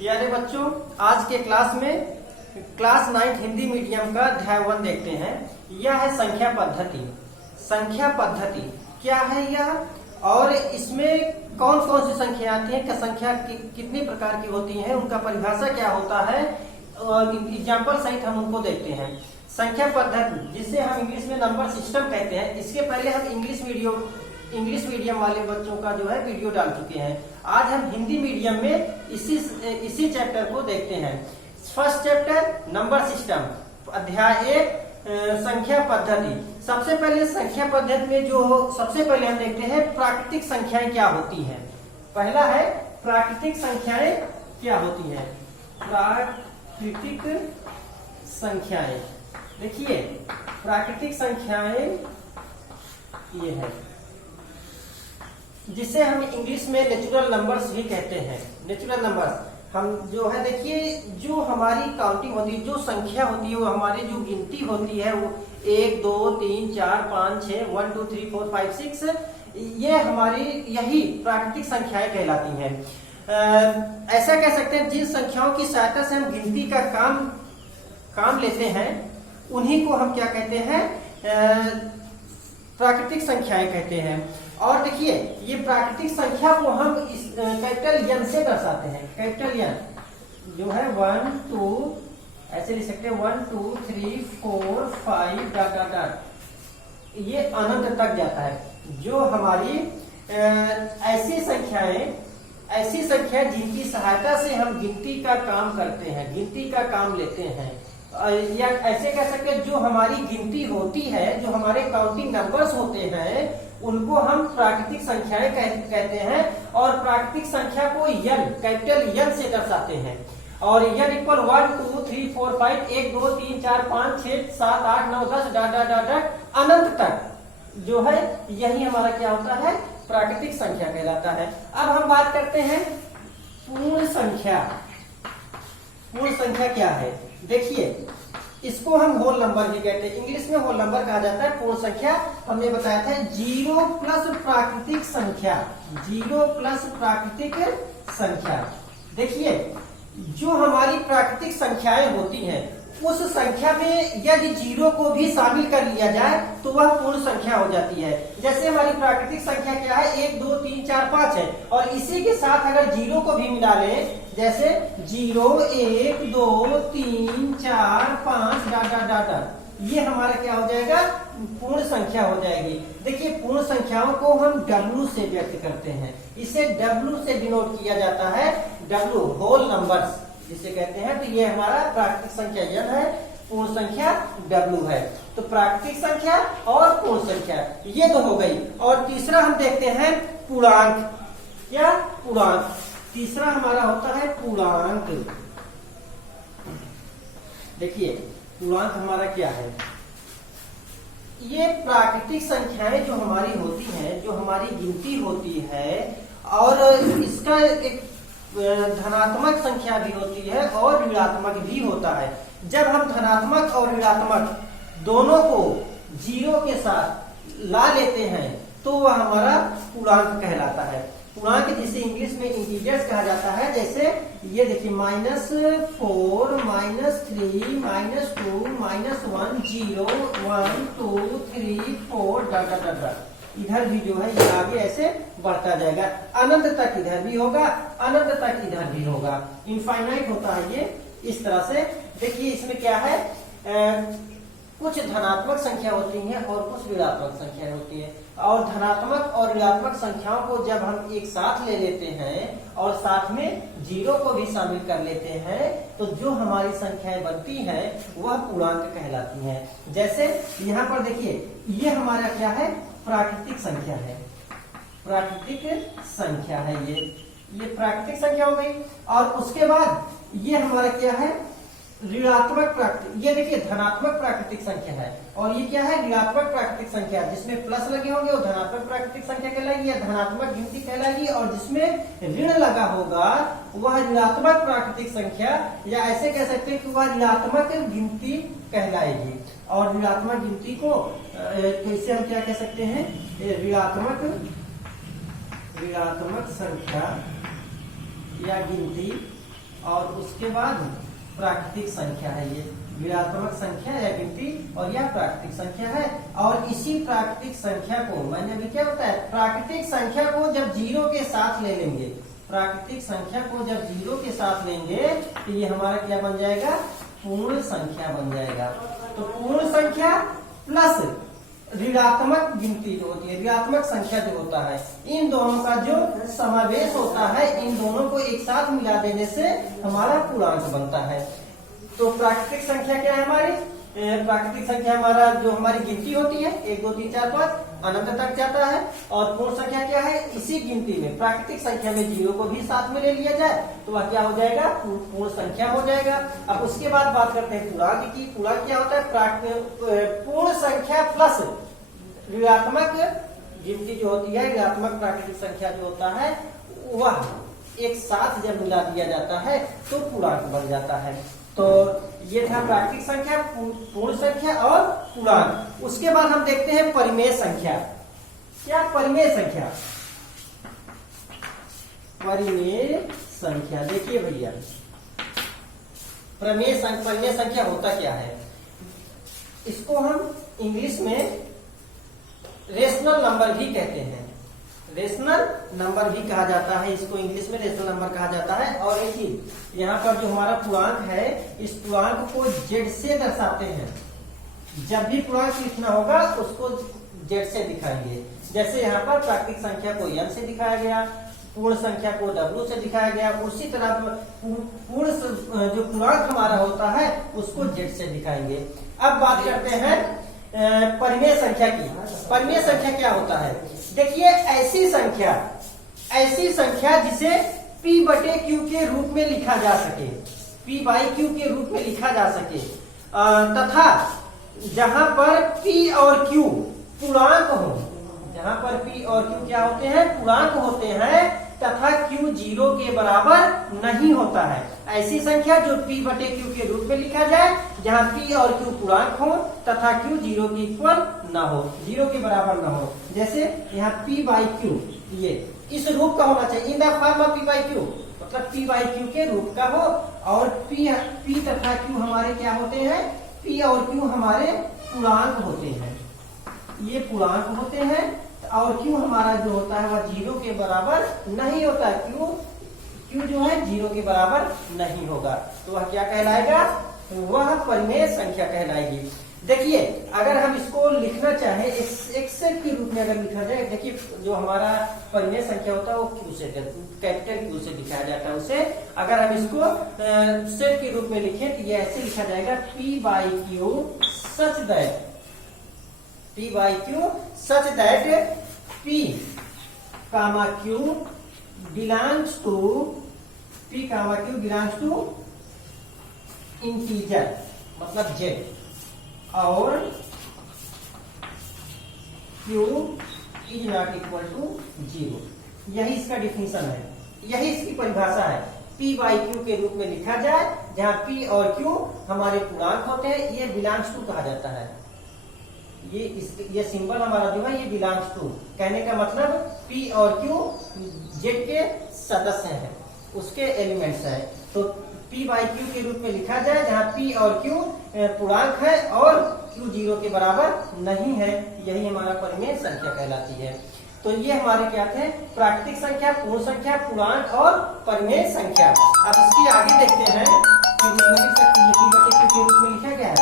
प्यारे बच्चों, आज के क्लास में क्लास 9 हिंदी मीडियम का अध्याय 1 देखते हैं। यह है संख्या पद्धति। संख्या पद्धति क्या है यह, और इसमें कौन कौन सी संख्या आती है, संख्या कितनी प्रकार की होती है, उनका परिभाषा क्या होता है, और एग्जाम्पल सहित हम उनको देखते हैं। संख्या पद्धति, जिसे हम इंग्लिश में नंबर सिस्टम कहते हैं, इसके पहले हम इंग्लिश मीडियम वाले बच्चों का जो है वीडियो डाल चुके हैं। आज हम हिंदी मीडियम में इसी चैप्टर को देखते हैं। फर्स्ट चैप्टर नंबर सिस्टम, अध्याय 1 संख्या पद्धति। सबसे पहले संख्या पद्धति में सबसे पहले हम देखते हैं प्राकृतिक संख्याएं क्या होती हैं। पहला है प्राकृतिक संख्याएं क्या होती हैं। प्राकृतिक संख्याएं, देखिए प्राकृतिक संख्याएं ये है, जिसे हम इंग्लिश में नेचुरल नंबर्स भी कहते हैं। नेचुरल नंबर्स हम जो है, देखिए जो हमारी काउंटिंग होती है, जो संख्या होती है, वो हमारी जो गिनती होती है, वो 1 2 3 4 5 6 1 2 3 4 5 6, ये हमारी यही प्राकृतिक संख्याएं कहलाती हैं। ऐसा कह सकते हैं जिन संख्याओं की सहायता से हम गिनती का काम लेते हैं, उन्हीं को हम क्या कहते हैं, प्राकृतिक संख्याएं कहते हैं। और देखिए ये प्राकृतिक संख्या को हम कैपिटल एन से दर्शाते हैं। कैपिटल एन जो है 1 2 ऐसे लिख सकते हैं, 1 2 3 4 5 डॉट डॉट डॉट, ये अनंत तक जाता है। जो हमारी ऐसी संख्या जिनकी सहायता से हम गिनती का काम करते हैं, गिनती का काम लेते हैं, या ऐसे कह सकते हैं जो हमारी गिनती होती है, जो हमारे काउंटिंग नंबर्स होते हैं, उनको हम प्राकृतिक संख्याएं कहते हैं। और प्राकृतिक संख्या को यन, कैपिटल यन से दर्शाते हैं। और यन equal 1 2 3 4 5 1 2 3 4 5 6 7 8 9 10 dot dot dot dot अनंत तक जो है, यही हमारा क्या होता है, प्राकृतिक संख्या कहलाता है। अब हम बात करते हैं पूर्ण संख्या। पूर्ण संख्या क्या है, देखिए इसको हम होल नंबर भी कहते हैं। इंग्लिश में होल नंबर कहा जाता है। पूर्ण संख्या हमने बताया था 0 प्लस प्राकृतिक संख्या। 0 प्लस प्राकृतिक संख्या, देखिए जो हमारी प्राकृतिक संख्याएं होती हैं, उस संख्या में यदि 0 को भी शामिल कर लिया जाए तो वह पूर्ण संख्या हो जाती है। जैसे हमारी प्राकृतिक संख्या क्या है, 1 2 3 4 5 है, और इसी के साथ अगर 0 को भी मिला लें, जैसे 0 1 2 3 4 5 डॉट डॉट डॉट डॉट, ये हमारा क्या हो जाएगा, पूर्ण संख्या हो जाएगी। देखिए पूर्ण संख्याओं को हम W से व्यक्त करते हैं। इसे W से डिनोट किया जाता है। W होल नंबर्स जिसे कहते हैं। तो ये हमारा प्राकृतिक संख्या यन है, पूर्ण संख्या W है। तो प्राकृतिक संख्या और पूर्ण संख्या ये तो हो गई। और तीसरा हम देखते हैं पूर्णांक। क्या पूर्णांक, तीसरा हमारा होता है पूर्णांक। देखिए पूर्णांक हमारा क्या है, ये प्राकृतिक संख्याएं जो हमारी होती हैं, जो हमारी गिनती होती है, और इसका एक धनात्मक संख्या भी होती है और ऋणात्मक भी होता है। जब हम धनात्मक और ऋणात्मक दोनों को 0 के साथ ला लेते हैं तो वह हमारा पूर्णांक कहलाता है। पूर्णांक जिसे इंग्लिश में इंटीजर्स कहा जाता है। जैसे ये देखिए -4 -3 -2 -1 0 1 2 3 4 डॉट डॉट डॉट, इधर भी जो है ये आगे ऐसे बढ़ता जाएगा, अनंत तक इधर भी होगा, अनंत तक इधर भी होगा, इनफाइनाइट होता है ये इस तरह से। देखिए इसमें क्या है, कुछ धनात्मक संख्या होती हैं और कुछ ऋणात्मक संख्या होती है। और धनात्मक और ऋणात्मक संख्याओं को जब हम एक साथ ले लेते हैं और साथ में 0 को भी शामिल कर लेते हैं, तो जो हमारी संख्याएं बनती हैं वह पूर्णांक कहलाती हैं। जैसे यहाँ पर देखिए ये हमारा क्या है, प्राकृतिक संख्या है। प्राकृतिक संख्या है ये प्राकृतिक संख्या हो गई। और उसके बाद ये हमारा क्या है, ऋणात्मक प्राकृतिक। ये देखिए धनात्मक प्राकृतिक संख्या है, और ये क्या है, ऋणात्मक प्राकृतिक संख्या। जिसमें प्लस लगे होंगे वो धनात्मक प्राकृतिक संख्या कहलाएगी या धनात्मक गिनती कहलाएगी, और जिसमें ऋण लगा होगा वह ऋणात्मक प्राकृतिक संख्या, या ऐसे कह सकते हैं कि वह ऋणात्मक गिनती कहलाएगी। और ऋणात्मक गिनती को तो इसे हम क्या कह सकते हैं, ऋणात्मक संख्या या गिनती और उसके बाद प्राकृतिक संख्या है। ये ऋणात्मक संख्या या गिनती और यह प्राकृतिक संख्या है। और इसी प्राकृतिक संख्या को मैंने अभी क्या बताया, प्राकृतिक संख्या को जब जीरो के साथ ले लेंगे, प्राकृतिक संख्या को जब जीरो के साथ लेंगे तो ये हमारा क्या बन जाएगा, पूर्ण संख्या बन जाएगा। तो पूर्ण संख्या प्लस ऋणात्मक गिनती जो होती है, ऋणात्मक संख्या जो होता है, इन दोनों का जो समावेश होता है, इन दोनों को एक साथ मिला देने से हमारा पूर्णांक बनता है। तो प्राकृतिक संख्या क्या है हमारी, प्राकृतिक संख्या हमारा जो हमारी गिनती होती है 1 2 3 4 5 अनंत तक जाता है। और पूर्ण संख्या क्या है, इसी गिनती में प्राकृतिक संख्या में जीरो को भी साथ में ले लिया जाए तो वह क्या हो जाएगा, पूर्ण संख्या हो जाएगा। अब उसके बाद बात करते हैं पूर्णांक की। पूर्णांक क्या होता है, पूर्ण संख्या प्लस ऋणात्मक गिनती जो होती है, ऋणात्मक प्राकृतिक संख्या जो होता है, वह एक साथ जब मिला दिया जाता है तो पूर्णांक बन जाता है। तो ये था प्राकृतिक संख्या, पूर्ण संख्या और पूर्णांक। उसके बाद हम देखते हैं परिमेय संख्या। क्या परिमेय संख्या, परिमेय संख्या देखिए भैया, परिमेय संख्या होता क्या है, इसको हम इंग्लिश में रेशनल नंबर भी कहते हैं। रेशनल नंबर भी कहा जाता है, इसको इंग्लिश में रेशनल नंबर कहा जाता है। और एक चीज यहाँ पर जो हमारा पूर्णांक है, इस पूर्णांक को जेड से दर्शाते हैं। जब भी पूर्णांक लिखना होगा उसको जेड से दिखाएंगे। जैसे यहाँ पर प्राकृतिक संख्या को एन से दिखाया गया, पूर्ण संख्या को डब्ल्यू से दिखाया गया, उसी तरह पूर्ण जो पूर्णांक हमारा होता है उसको जेड से दिखाएंगे। अब बात करते हैं परिमेय संख्या की। परिमेय संख्या क्या होता है, देखिए ऐसी संख्या जिसे P बटे Q के रूप में लिखा जा सके, P बाई Q के रूप में लिखा जा सके, तथा जहां पर P और Q पूर्णांक हो, जहां पर P और Q क्या होते हैं, पूर्णांक होते हैं, तथा Q जीरो के बराबर नहीं होता है। ऐसी संख्या जो P बटे Q के रूप में लिखा जाए, जहां P और Q पूर्णांक हो तथा Q जीरो के इक्वल ना हो, जीरो के बराबर ना हो। जैसे यहाँ P बाई Q, ये इस रूप का होना चाहिए, in the form of P by Q, मतलब P बाई Q के रूप का हो। और P तथा Q हमारे क्या होते हैं, P और Q हमारे पूर्णांक होते हैं, ये पूर्णांक होते हैं। और Q हमारा जो होता है वह जीरो के बराबर नहीं होता, Q जो है जीरो के बराबर नहीं होगा। तो वह क्या कहलाएगा, वह परिमेय संख्या कहलाएगी। देखिए अगर हम इसको लिखना चाहे एक्सेट के रूप में अगर लिखा जाए, देखिए जो हमारा परिमेय संख्या होता है वो Q से, कैपिटल Q से दिखाया जाता है उसे। अगर हम इसको सेट के रूप में लिखें तो ये ऐसे लिखा जाएगा, P by Q such that, P by Q such that P comma Q belongs to, P comma Q belongs to integer मतलब Z, और Q is not equal to 0। यही इसका डिफिनेशन है, यही इसकी परिभाषा है। P बाई Q के रूप में लिखा जाए, जहां P और Q हमारे पूर्णांक होते हैं, ये बिलोंग्स टू कहा जाता है। ये सिंबल हमारा जो है ये बिलोंग्स टू, कहने का मतलब P और Q Z के सदस्य हैं, उसके एलिमेंट्स हैं। तो P बाई Q के रूप में लिखा जाए, जहां P और Q पूर्णांक है और Q जीरो के बराबर नहीं है, यही हमारा परिमेय संख्या कहलाती है। तो ये हमारे क्या थे, प्राकृतिक संख्या, पूर्ण संख्या, पूर्णांक और परिमेय संख्या। अब इसकी आगे देखते हैं, P बटे Q के रूप में लिखा गया है,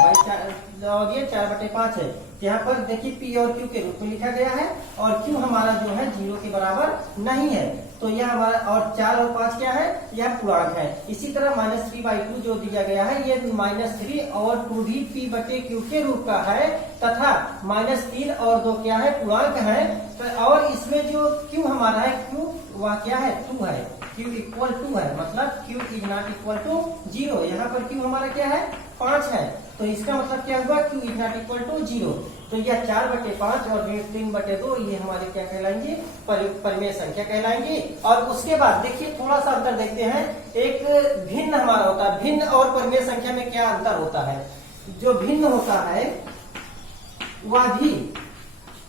और ये 4/5 है। यहाँ पर देखिए P और Q के रूप में लिखा गया है, और Q हमारा जो है जीरो के बराबर नहीं है, तो यह हमारा, और 4 और 5 क्या है, यह पूर्णांक है। इसी तरह -3/2 जो दिया गया है, ये -3 और 2 भी P बटे Q के रूप का है, तथा -3 और 2 क्या है, पूर्णांक है। और इसमें जो Q हमारा है, Q वह क्या है, 2 है, Q इक्वल 2 है, मतलब Q is not equal to 0। यहाँ पर Q हमारा क्या है, 5 है, तो इसका मतलब क्या हुआ, Q is not equal to 0। तो यह 4/5 और 3/2 ये हमारे क्या कहलाएंगे, परिमेय संख्या कहलाएंगी। और उसके बाद देखिए थोड़ा सा अंतर देखते हैं, एक भिन्न हमारा होता है। भिन्न और परिमेय संख्या में क्या अंतर होता है, जो भिन्न होता है वह भी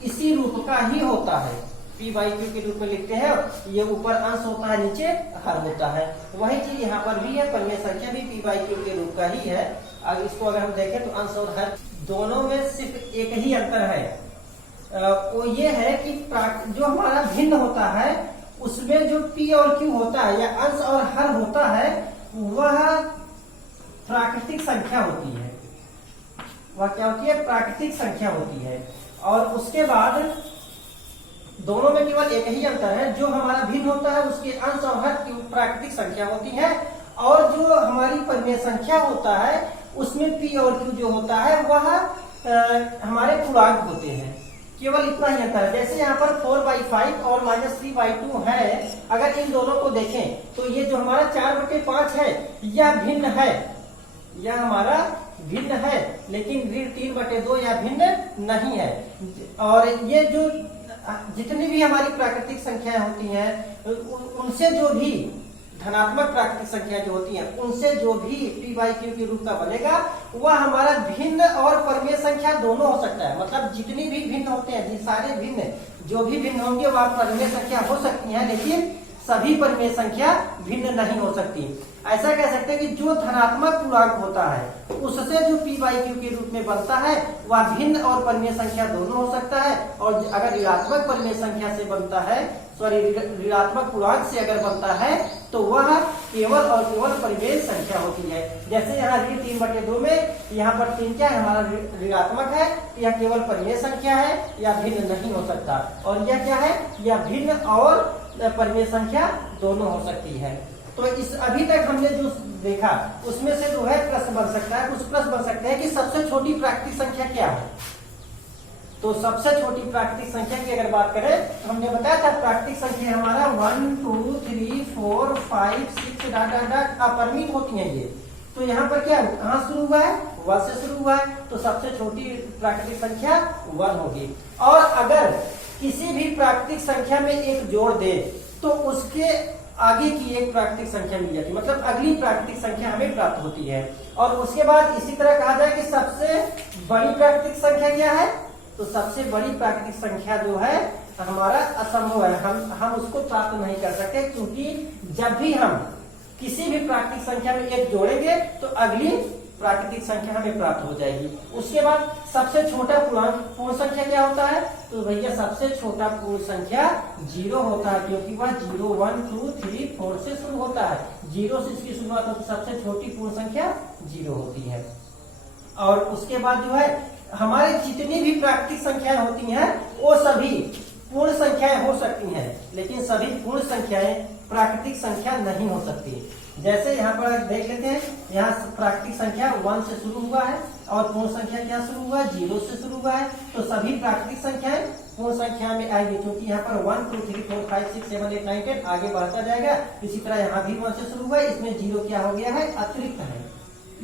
इसी रूप का ही होता है, पी बाई क्यू के रूप में लिखते हैं, ये ऊपर अंश होता है नीचे हर होता है। वही चीज यहाँ पर भी है, परिमेय संख्या भी पी बाई क्यू के रूप का ही है। अब इसको अगर हम देखें तो अंश और हर दोनों में सिर्फ एक ही अंतर है, वो ये है कि जो हमारा भिन्न होता है उसमें जो पी और क्यू होता है या अंश और हर होता है वह प्राकृतिक संख्या होती है। वह क्या होती है? प्राकृतिक संख्या होती है। और उसके बाद दोनों में केवल एक ही अंतर है, जो हमारा भिन्न होता है उसके अंश और हर की प्राकृतिक संख्या होती है, और जो हमारी परिमेय संख्या होता है उसमें पी और क्यू जो होता है वह हमारे पूर्णांक होते हैं। केवल इतना ही अंतर है। जैसे यहाँ पर 4/5 और -3/2 है, अगर इन दोनों को देखें तो ये जो हमारा 4/5 है यह भिन्न है, यह हमारा भिन्न है, लेकिन ऋण 3/2 यह भिन्न नहीं है। और ये जो जितनी भी हमारी प्राकृतिक संख्याएं होती हैं उनसे जो भी धनात्मक प्राकृतिक संख्या जो होती है उनसे जो भी पी बाई क्यू के रूप का बनेगा वह हमारा भिन्न और परिमेय संख्या दोनों हो सकता है। मतलब जितनी भी भिन्न होते हैं, सारे भिन्न जो भी भिन्न होंगे वह परिमेय संख्या हो सकती है, लेकिन सभी परिमेय संख्या भिन्न नहीं हो सकती। ऐसा कह सकते हैं कि जो धनात्मक पूर्णांक होता है उससे जो पी बाई क्यू के रूप में बनता है वह भिन्न और परिमेय संख्या दोनों हो सकता है, और अगर ऋणात्मक परिमेय संख्या से बनता है, सॉरी ऋणात्मक पूर्णांक से अगर बनता है तो वह केवल और केवल परिमेय संख्या होती है। जैसे यहाँ ऋण 3/2 में यहाँ पर 3 क्या है? हमारा ऋणात्मक है, यह केवल परिमेय संख्या है, यह भिन्न नहीं हो सकता। और यह क्या है? यह भिन्न और परिमेय संख्या दोनों हो सकती है। तो इस अभी तक हमने जो देखा उसमें से जो है प्रश्न बन सकता है, कुछ प्रश्न बन सकते हैं कि सबसे छोटी प्राकृतिक संख्या क्या है। तो सबसे छोटी प्राकृतिक संख्या की अगर बात करें तो हमने बताया था प्राकृतिक संख्या हमारा 1 2 3 4 5 6 डॉट अपरिमित होती है ये। तो यहाँ पर क्या कहाँ शुरू हुआ है? 1 से शुरू हुआ है, तो सबसे छोटी प्राकृतिक संख्या 1 होगी। और अगर किसी भी प्राकृतिक संख्या में एक जोड़ दे तो उसके आगे की एक प्राकृतिक संख्या मिल जाती है, मतलब अगली प्राकृतिक संख्या हमें प्राप्त होती है। और उसके बाद इसी तरह कहा जाए कि सबसे बड़ी प्राकृतिक संख्या क्या है? तो सबसे बड़ी प्राकृतिक संख्या जो है हमारा असंभव है, हम उसको प्राप्त नहीं कर सकते, क्योंकि जब भी हम किसी भी प्राकृतिक संख्या में एक जोड़ेंगे तो अगली प्राकृतिक संख्या हमें प्राप्त हो जाएगी। उसके बाद सबसे छोटा पूर्ण संख्या क्या होता है? तो भैया सबसे छोटा पूर्ण संख्या 0 होता है, क्योंकि वह 0 1 2 3 4 से शुरू होता है। 0 से इसकी शुरुआत होती है, सबसे छोटी पूर्ण संख्या 0 होती है। और उसके बाद जो है हमारे जितनी भी प्राकृतिक संख्याएं होती हैं वो सभी पूर्ण संख्याएं हो सकती हैं, लेकिन सभी पूर्ण संख्याएं प्राकृतिक संख्या नहीं हो सकती। जैसे यहाँ पर देख लेते हैं, यहाँ प्राकृतिक संख्या 1 से शुरू हुआ है और पूर्ण संख्या क्या शुरू हुआ है? 0 से शुरू हुआ है, तो सभी प्राकृतिक संख्याएं पूर्ण संख्या में आएगी, क्योंकि यहाँ पर 1 2 3 4 5 6 7 8 9 10 आगे बढ़ता जाएगा। इसी तरह यहाँ भी 1 से शुरू हुआ है, इसमें 0 क्या हो गया है? अतिरिक्त है।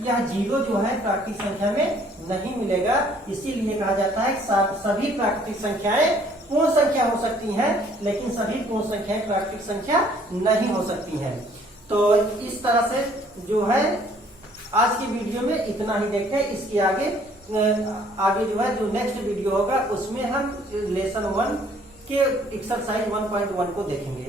यह 0 जो है प्राकृतिक संख्या में नहीं मिलेगा, इसीलिए कहा जाता है सभी प्राकृतिक संख्याएं पूर्ण संख्या हो सकती हैं, लेकिन सभी पूर्ण संख्याएं प्राकृतिक संख्या नहीं हो सकती हैं। तो इस तरह से जो है आज की वीडियो में इतना ही देखते हैं। इसके आगे जो है जो नेक्स्ट वीडियो होगा उसमें हम लेसन 1 के एक्सरसाइज 1.1 को देखेंगे।